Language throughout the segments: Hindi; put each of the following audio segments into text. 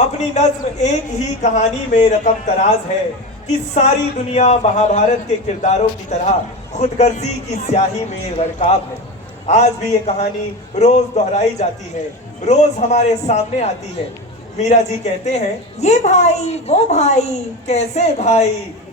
अपनी नज्म एक ही कहानी में रकम तराज है कि सारी दुनिया महाभारत के किरदारों की तरह खुदगर्जी की स्याही में गरकाब है। आज भी ये कहानी रोज दोहराई जाती है, रोज हमारे सामने आती है। मीरा जी कहते हैं, ये भाई वो भाई, कैसे भाई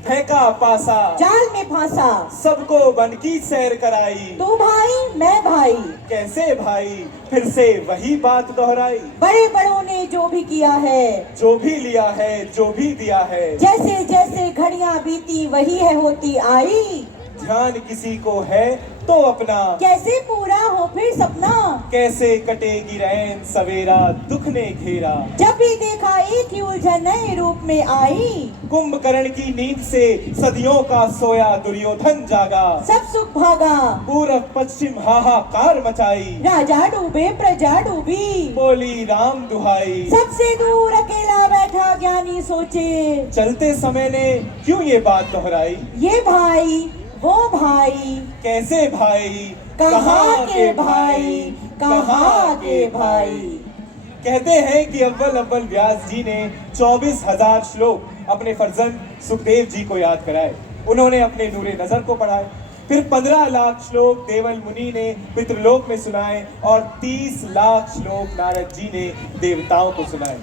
फेंका पासा, जाल में फांसा, सबको बन की सैर कराई। तू भाई मैं भाई, कैसे भाई फिर से वही बात दोहराई। बड़े बड़ों ने जो भी किया है, जो भी लिया है, जो भी दिया है, जैसे जैसे घड़ियां बीती वही है होती आई। ध्यान किसी को है तो अपना, कैसे पूरा हो फिर सपना, कैसे कटेगी रैन सवेरा दुख ने घेरा। जब भी देखा एक ही उलझन नए रूप में आई। कुंभकर्ण की नींद से सदियों का सोया दुर्योधन जागा, सब सुख भागा, पूरब पश्चिम हाहाकार मचाई। राजा डूबे प्रजा डूबी, बोली राम दुहाई। सबसे दूर अकेला बैठा ज्ञानी सोचे, चलते समय ने क्यों ये बात दोहराई। ये भाई वो भाई, कैसे भाई कहाँ के भाई, कहाँ के भाई। कहते हैं कि अव्वल अव्वल व्यास जी ने 24,000 श्लोक अपने फर्जंद सुखदेव जी को याद कराए। उन्होंने अपने नूरे नजर को पढ़ाए। फिर 15 लाख श्लोक देवल मुनि ने पितृलोक में सुनाए और 30 लाख श्लोक नारद जी ने देवताओं को सुनाए।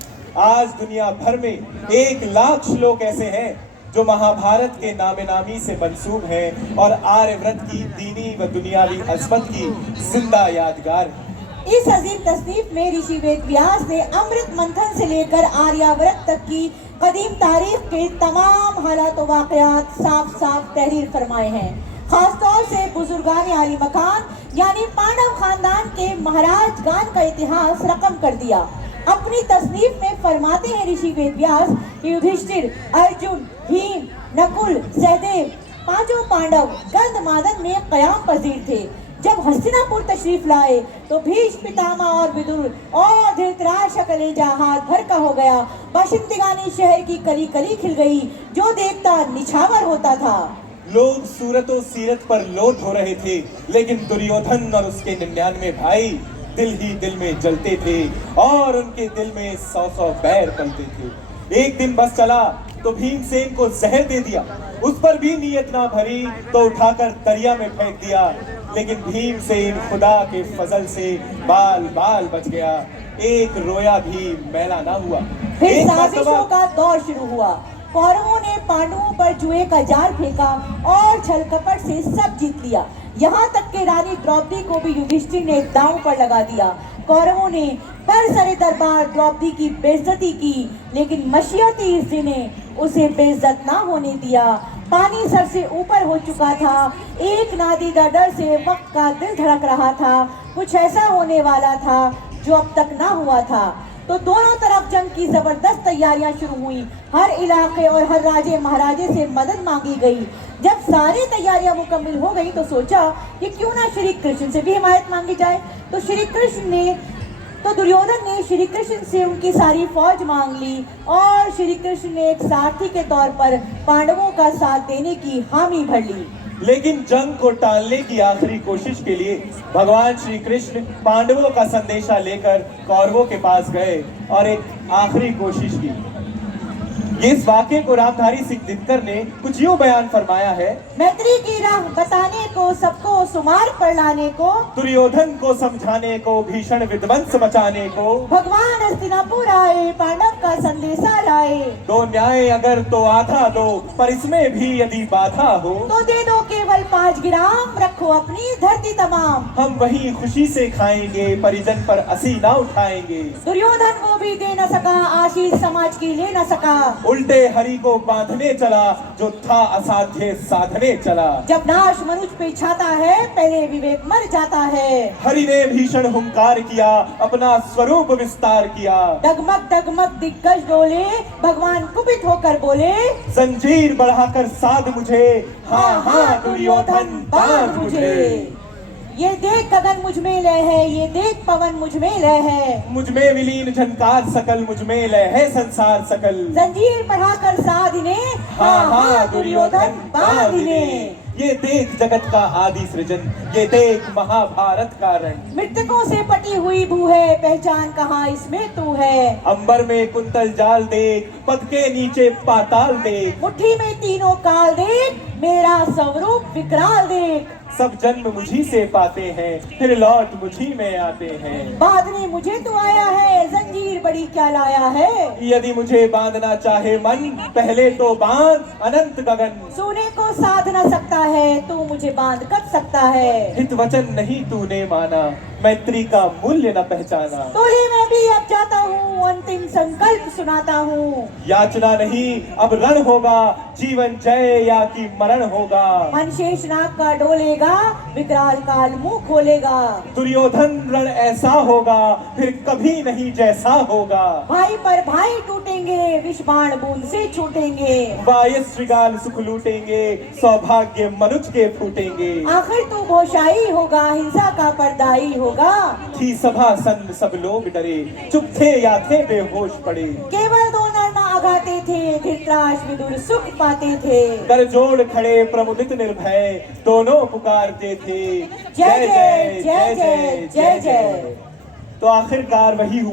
आज दुनिया भर में 1 लाख श्लोक ऐसे हैं जो महाभारत के नामे नामी से मंसूब है और आर्यव्रत की दीनी व दुनियावी अजमत की जिंदा यादगार है। इस अजीम तसनीफ में ऋषि वेद व्यास ने अमृत मंथन से लेकर आर्यावर्त तक की कदीम तारीख के तमाम हालात व वाक़यात साफ साफ तहरीर फरमाए हैं। खासतौर से बुजुर्गान आली मकान यानी पांडव खानदान के महाराज गान का इतिहास रकम कर दिया। अपनी तसनीफ में फरमाते हैं ऋषि वेद व्यास, युधिष्ठिर, अर्जुन, भीम, नकुल, सहदेव पांचों पांडव गंधमादन में कयाम पजीर थे। जब हस्तिनापुर तशरीफ लाए तो भीष्म पितामह और विदुर और धृतराष्ट्र का कलेजा हाथ भर का हो गया। बाशिंदगानी शहर की कली कली खिल गई, जो देखता निछावर होता था। लोग सूरत और सीरत पर लोट हो रहे थे, लेकिन दुर्योधन और उसके 99 भाई दिल ही दिल में जलते थे और उनके दिल में 100 बैर पलते थे। एक दिन बस चला तो भीमसेन को जहर दे दिया, उस पर भी नीयत ना भरी तो उठाकर दरिया में फेंक दिया, लेकिन भीमसेन खुदा के फजल से बाल बाल बच गया। एक रोया भी मैला ना हुआ। फिर साजिशों का दौर शुरू हुआ। कौरवों ने पांडवों पर जुए का जाल फेंका और छल कपट से सब जीत लिया। यहाँ तक कि रानी द्रौपदी को भी युधिष्ठिर ने दांव पर लगा दिया। कौरवों ने बरसरे दरबार द्रौपदी की बेइज्जती की, लेकिन मशीयती ईर्ष्या ने उसे बेइज्जत ना होने दिया। पानी सर से ऊपर हो चुका था। एक नादीदा डर से वक्त का दिल धड़क रहा था। कुछ ऐसा होने वाला था जो अब तक ना हुआ था। तो दोनों तरफ जंग की जबरदस्त तैयारियां शुरू हुई। हर इलाके और हर राजे महाराजे से मदद मांगी गई। जब सारी तैयारियां मुकम्मल हो गई तो सोचा कि क्यों ना श्री कृष्ण से भी हिमायत मांगी जाए। तो दुर्योधन ने श्री कृष्ण से उनकी सारी फौज मांग ली और श्री कृष्ण ने एक सारथी के तौर पर पांडवों का साथ देने की हामी भर ली। लेकिन जंग को टालने की आखिरी कोशिश के लिए भगवान श्री कृष्ण पांडवों का संदेशा लेकर कौरवों के पास गए और एक आखिरी कोशिश की। इस वाक्य को रामधारी सिंह दिनकर ने कुछ यूं बयान फरमाया है, मैत्री की राह बताने को, सबको सुमार पर लाने को, दुर्योधन को समझाने को, भीषण विध्वंस मचाने को, भगवान हस्तिनापुर आए, पांडव का संदेशा लाए। दो न्याय अगर तो आधा दो, पर इसमें भी यदि बाधा हो तो दे दो केवल 5 ग्राम, रखो अपनी धरती तमाम। हम वही खुशी से खाएंगे, परिजन पर असी ना उठाएंगे। दुर्योधन वो भी दे न सका, आशीष समाज की ले न सका। उल्टे हरि को बांधने चला, जो था असाध्य साधने चला। जब नाश मनुष्य पे छाता है, पहले विवेक मर जाता है। हरि ने भीषण हुंकार किया, अपना स्वरूप विस्तार किया। डगमग दिग्गज डोले, भगवान कुपित होकर बोले, जंजीर बढ़ाकर साध मुझे, हाँ हाँ दुर्योधन बांध मुझे। ये देख गगन मुझ में लय है, ये देख पवन मुझ में लय है। मुझ में विलीन झनकार सकल, मुझ में लय है संसार सकल। जंजीर बढ़ाकर साध ने, हाँ हाँ दुर्योधन बांध ने। ये देख जगत का आदि सृजन, ये देख महाभारत का रण। मृतकों से पटी हुई भू है, पहचान कहाँ इसमें तू है। अंबर में कुंतल जाल देख, पद के नीचे पाताल देख। मुट्ठी में तीनों काल देख, मेरा स्वरूप विकराल देख। सब जन्म मुझी से पाते हैं, फिर लौट मुझी में आते हैं। बांधने मुझे तू आया है, जंजीर बड़ी क्या लाया है। यदि मुझे बांधना चाहे मन, पहले तो बांध अनंत गगन। सोने को साध न सकता है, तू मुझे बांध कर सकता है। हित वचन नहीं तूने माना, मैत्री का मूल्य न पहचाना। तोले मैं भी अब जाता हूँ, अंतिम संकल्प सुनाता हूँ। याचना नहीं अब रण होगा, जीवन जय या कि मरण होगा। मन शेषनाग का डोलेगा, विकराल काल मुंह खोलेगा। दुर्योधन रण ऐसा होगा, फिर कभी नहीं जैसा होगा। भाई पर भाई टूटेंगे, विष बाण बूंद से छूटेंगे। वायस श्रृगाल सुख लूटेंगे, सौभाग्य मनुज के फूटेंगे। आखिर तू भोशाई होगा, हिंसा का पर्दाई होगा। थी सभा सन्न सब लोग डरे, चुप थे या थे बेहोश पड़े। केवल दो नर आघाते थे, धृतराष्ट्र विदुर सुख पाते थे। कर जोड़ खड़े प्रमुदित निर्भय, दोनों पुकारते थे जय जय जय जय जय जय। तो आखिरकार वही हुआ।